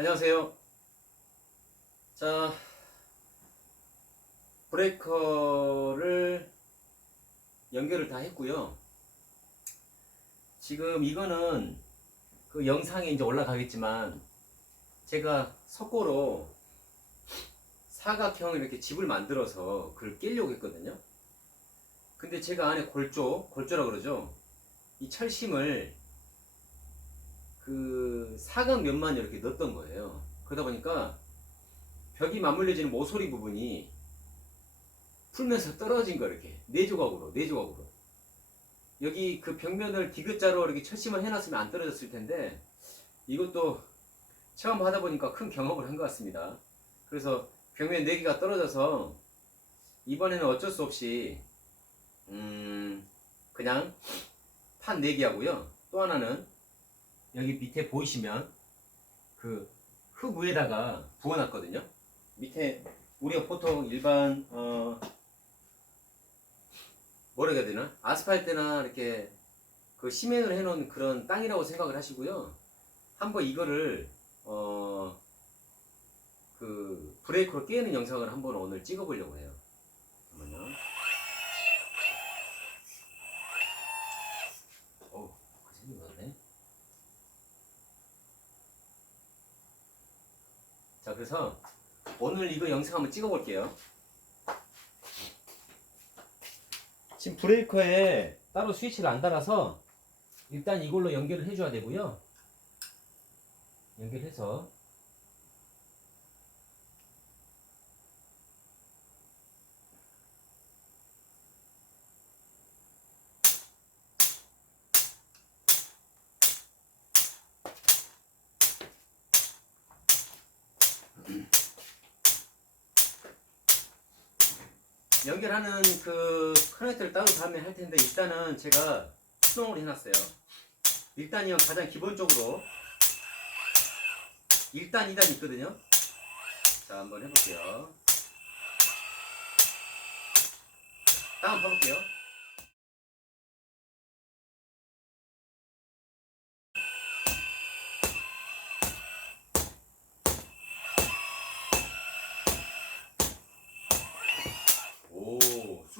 안녕하세요. 자, 브레이커를 연결을 다 했고요. 지금 이거는 그 영상에 이제 올라가겠지만 제가 석고로 사각형 이렇게 집을 만들어서 그걸 깨려고 했거든요. 근데 제가 안에 골조, 골조라 그러죠. 이 철심을 그 사각 면만 이렇게 넣었던 거예요. 그러다 보니까 벽이 맞물려지는 모서리 부분이 풀면서 떨어진 거 이렇게 네 조각으로 네 조각으로 여기 그 벽면을 디귿자로 이렇게 철심을 해놨으면 안 떨어졌을 텐데 이것도 처음 하다 보니까 큰 경험을 한 것 같습니다. 그래서 벽면 네 개가 떨어져서 이번에는 어쩔 수 없이 음 그냥 판네개 하고요. 또 하나는 여기 밑에 보이시면 그 흙 위에다가 부어놨거든요. 밑에 우리가 보통 일반 어 뭐라 해야 되나 아스팔트나 이렇게 그 시멘으로 해놓은 그런 땅이라고 생각을 하시고요. 한번 이거를 어 그 브레이크로 깨는 영상을 한번 오늘 찍어보려고 해요. 그래서 오늘 이거 영상 한번 찍어볼게요. 지금 브레이커에 따로 스위치를 안 달아서 일단 이걸로 연결을 해줘야 되고요. 연결해서 연결하는 그 커넥터를 따로 다음에 할 텐데 일단은 제가 수동으로 해놨어요. 일단이요 가장 기본적으로 1단, 2단 있거든요. 자 한번 해볼게요. 다음 봐볼게요.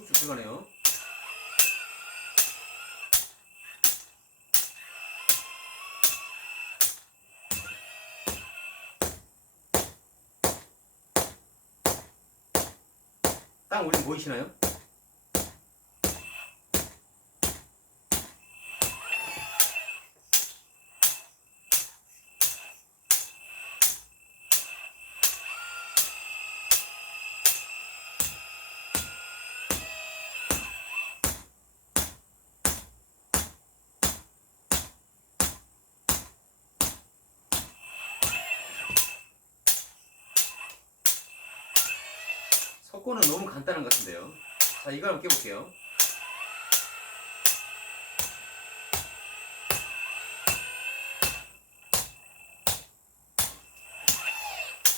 쑥쑥 들어가네요. 땅 올림 보이시나요? 석고는 너무 간단한 것 같은데요. 자, 이거 한번 깨볼게요.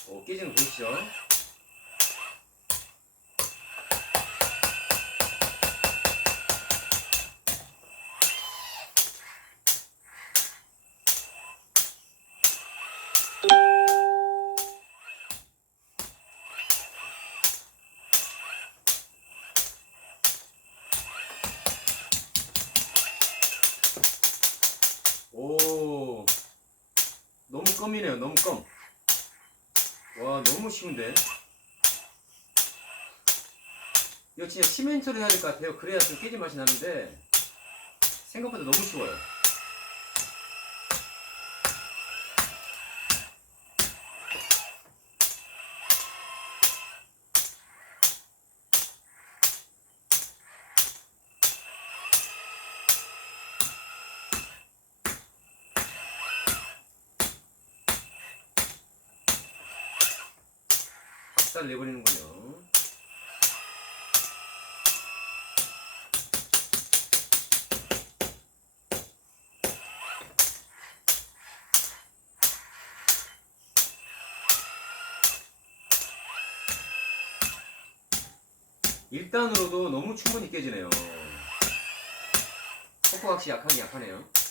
오, 깨지는 거 보이시죠? 껌이네요. 너무 껌. 와, 너무 쉬운데. 이거 진짜 시멘트로 해야 될 것 같아요. 그래야 좀 깨진 맛이 나는데 생각보다 너무 쉬워요. 박살 내버리는군요. 일단으로도 너무 충분히 깨지네요. 코코 확실히 약하긴 약하네요.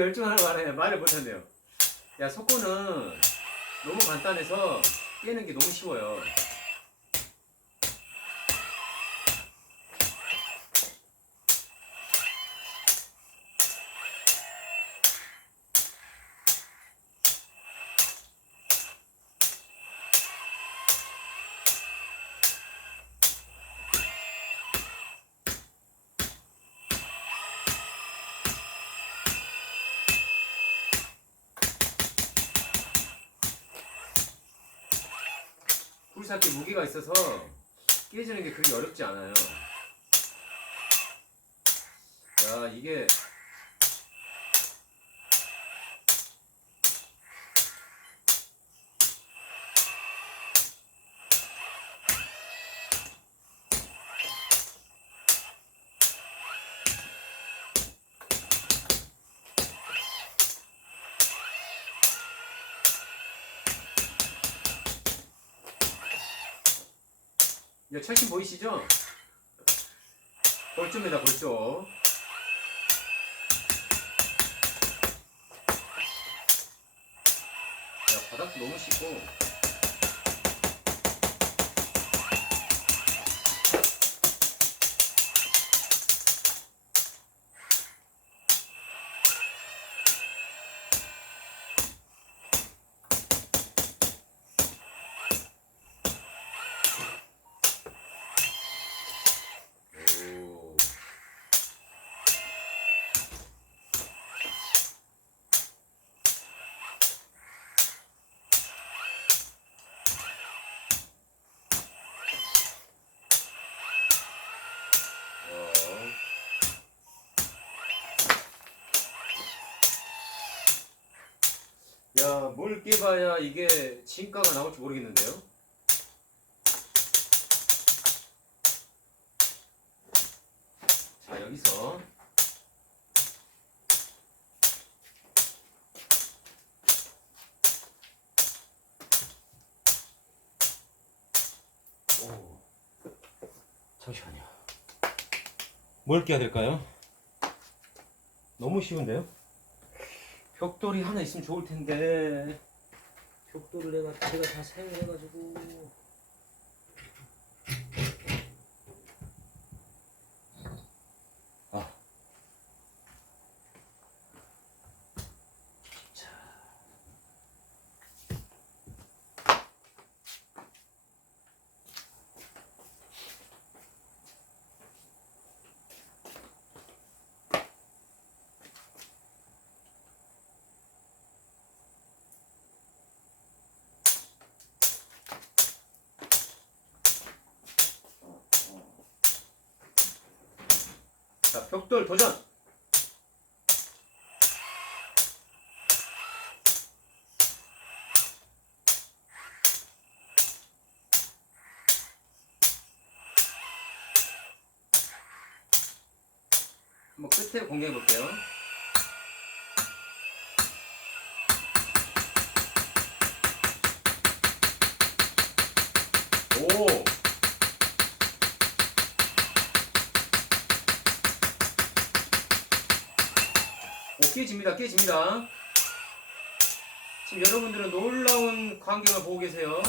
열중하는 말에 말을 못한대요. 야 석고는 너무 간단해서 깨는 게 너무 쉬워요. 굴삭기 무게가 있어서 깨지는 게 그리 어렵지 않아요. 야 이게 이제 철심 보이시죠? 골조입니다 골조. 야 바닥도 너무 쉽고 야, 뭘 깨봐야 이게 진가가 나올지 모르겠는데요? 자, 여기서 오. 잠시만요. 뭘 깨야 될까요? 너무 쉬운데요? 벽돌이 하나 있으면 좋을 텐데 벽돌을 내가 제가 다 사용해가지고 자, 벽돌 도전! 한번 끝에 공개해 볼게요. 오! 오, 깨집니다, 깨집니다. 지금 여러분들은 놀라운 광경을 보고 계세요.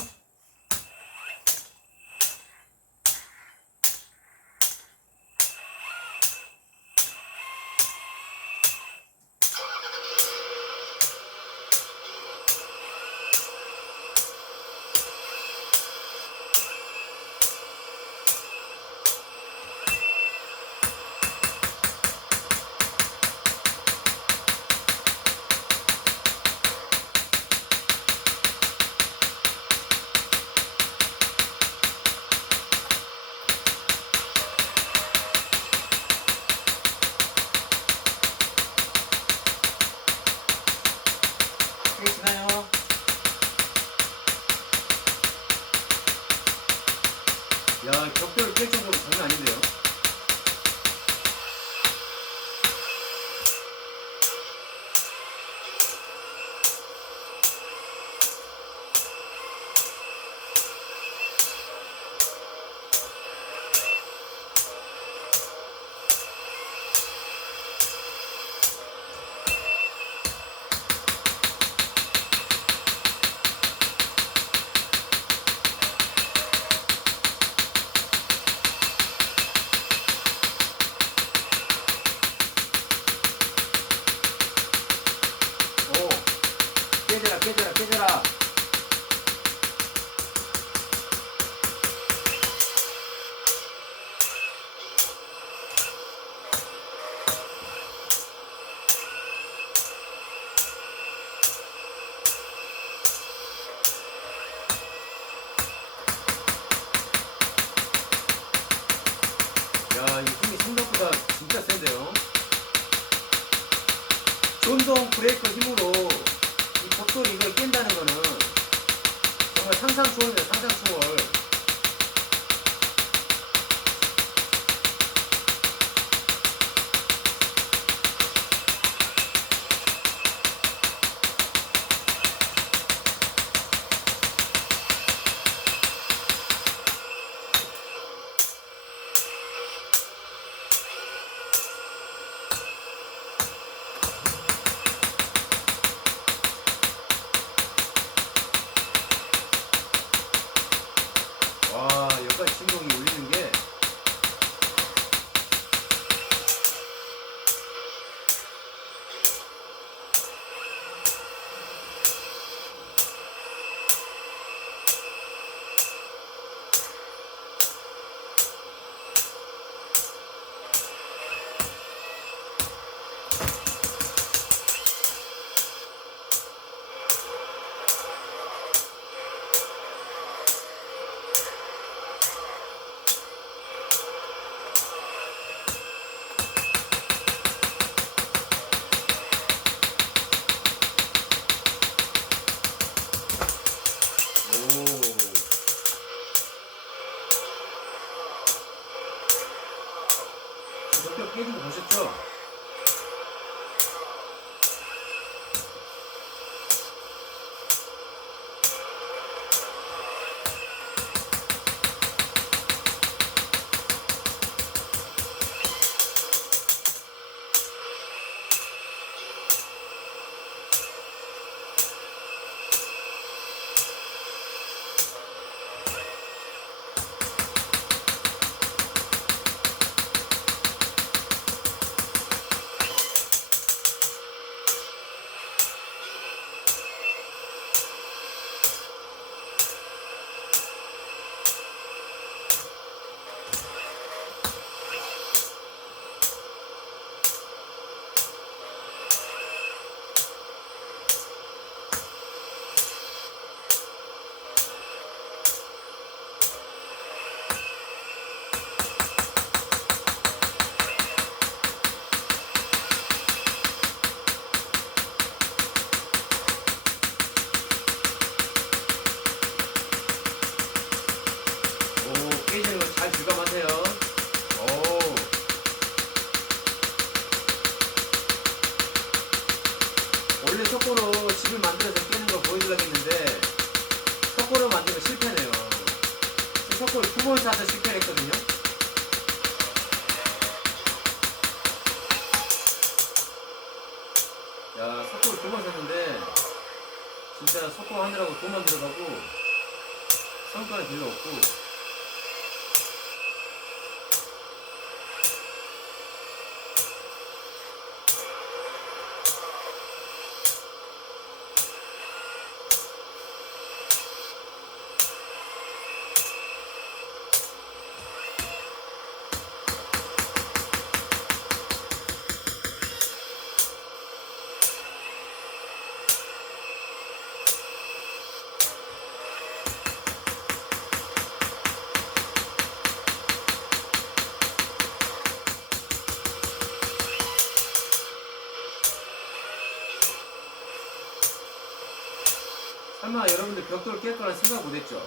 벽돌 깰 거란 생각 못 했죠.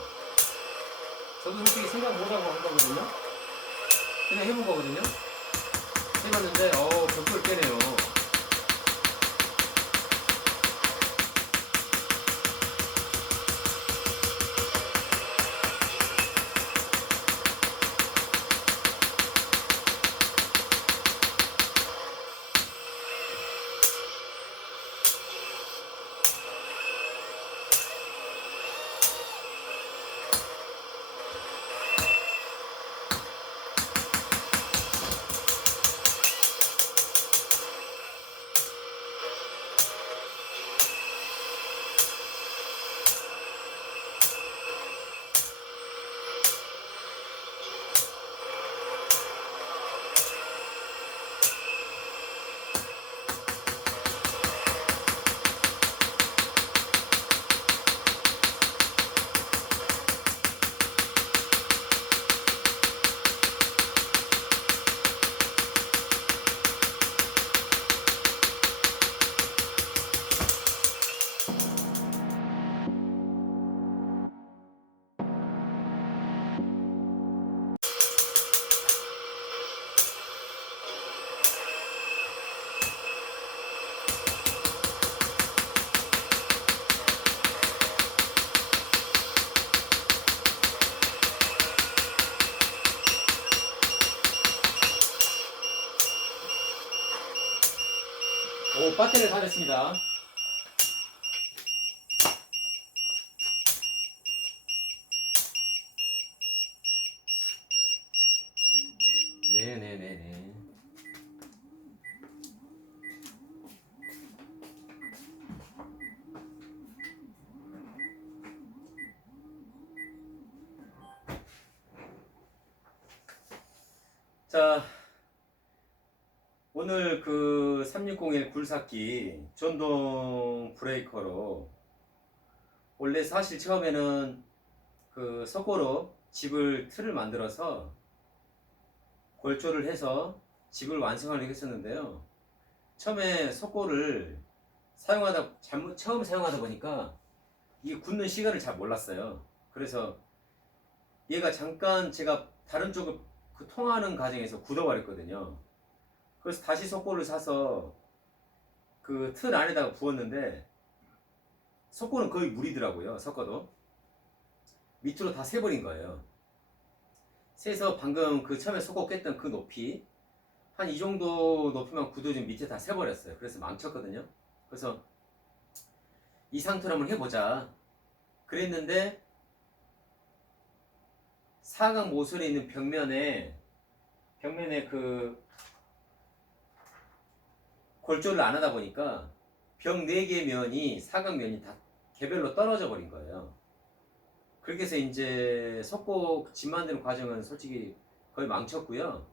저도 솔직히 생각 못 하고 한 거거든요. 그냥 해본 거거든요. 해봤는데, 어, 벽돌 깨네요. 배터리를 가졌습니다. 네네네네. 자, 오늘 그 3601 굴삭기 전동 브레이커로 원래 사실 처음에는 그 석고로 집을 틀을 만들어서 골조를 해서 집을 완성하려고 했었는데요. 처음에 석고를 사용하다 잘못 처음 사용하다 보니까 이게 굳는 시간을 잘 몰랐어요. 그래서 얘가 잠깐 제가 다른 쪽을 그 통하는 과정에서 굳어버렸거든요. 그래서 다시 석고를 사서 그 틀 안에다가 부었는데 석고는 거의 물이더라고요. 석고도 밑으로 다 새버린 거예요. 새서 방금 그 처음에 석고 깼던 그 높이 한 이 정도 높이만 굳어진 밑에 다 새버렸어요. 그래서 망쳤거든요. 그래서 이 상태로 한번 해보자. 그랬는데 사각 모서리 있는 벽면에 벽면에 그 골조를 안 하다 보니까 벽 4개 면이 사각면이 다 개별로 떨어져 버린 거예요. 그렇게 해서 이제 석고 집 만드는 과정은 솔직히 거의 망쳤고요.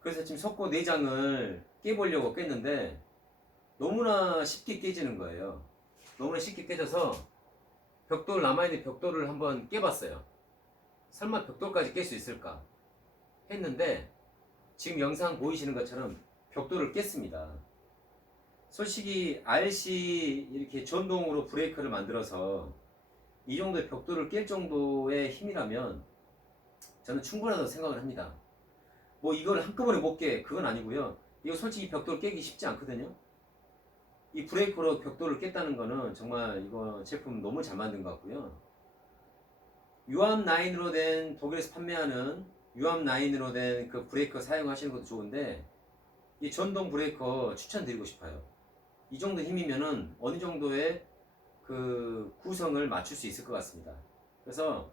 그래서 지금 석고 내장을 깨보려고 깼는데 너무나 쉽게 깨지는 거예요. 너무나 쉽게 깨져서 벽돌 남아있는 벽돌을 한번 깨봤어요. 설마 벽돌까지 깰 수 있을까 했는데 지금 영상 보이시는 것처럼 벽돌을 깼습니다. 솔직히 RC 이렇게 전동으로 브레이크를 만들어서 이 정도의 벽돌을 깰 정도의 힘이라면 저는 충분하다고 생각을 합니다. 뭐 이걸 한꺼번에 못 깨, 그건 아니고요. 이거 솔직히 벽돌 깨기 쉽지 않거든요. 이 브레이크로 벽돌을 깼다는 거는 정말 이거 제품 너무 잘 만든 것 같고요. 유암 9으로 된 독일에서 판매하는 유암 9으로 된 그 브레이커 사용하시는 것도 좋은데 이 전동 브레이커 추천드리고 싶어요. 이 정도 힘이면은 어느 정도의 그 구성을 맞출 수 있을 것 같습니다. 그래서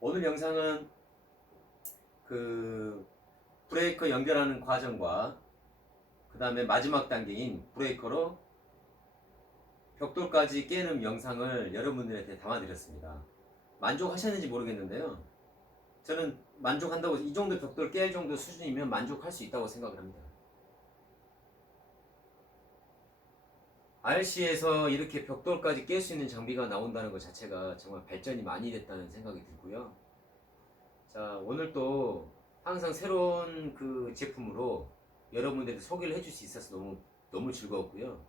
오늘 영상은 그 브레이커 연결하는 과정과 그 다음에 마지막 단계인 브레이커로 벽돌까지 깨는 영상을 여러분들한테 담아드렸습니다. 만족하셨는지 모르겠는데요. 저는 만족한다고 이 정도 벽돌 깰 정도 수준이면 만족할 수 있다고 생각을 합니다. RC에서 이렇게 벽돌까지 깰 수 있는 장비가 나온다는 것 자체가 정말 발전이 많이 됐다는 생각이 들고요. 자, 오늘 또 항상 새로운 그 제품으로 여러분들께 소개를 해줄 수 있어서 너무, 너무 즐거웠고요.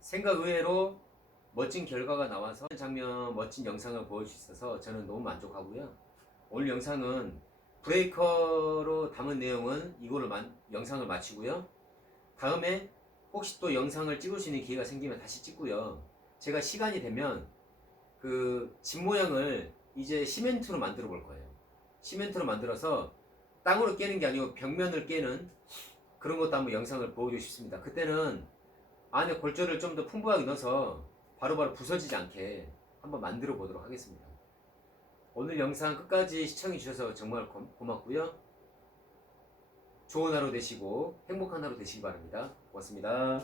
생각 의외로 멋진 결과가 나와서 장면, 멋진 영상을 보여줄 수 있어서 저는 너무 만족하고요. 오늘 영상은 브레이커로 담은 내용은 이걸로 만, 영상을 마치고요. 다음에 혹시 또 영상을 찍을 수 있는 기회가 생기면 다시 찍고요. 제가 시간이 되면 그 집 모양을 이제 시멘트로 만들어 볼 거예요. 시멘트로 만들어서 땅으로 깨는 게 아니고 벽면을 깨는 그런 것도 한번 영상을 보여주고 싶습니다. 그때는 안에 골조를 좀더 풍부하게 넣어서 바로 바로 부서지지 않게 한번 만들어 보도록 하겠습니다. 오늘 영상 끝까지 시청해 주셔서 정말 고, 고맙고요. 좋은 하루 되시고 행복한 하루 되시기 바랍니다. 고맙습니다.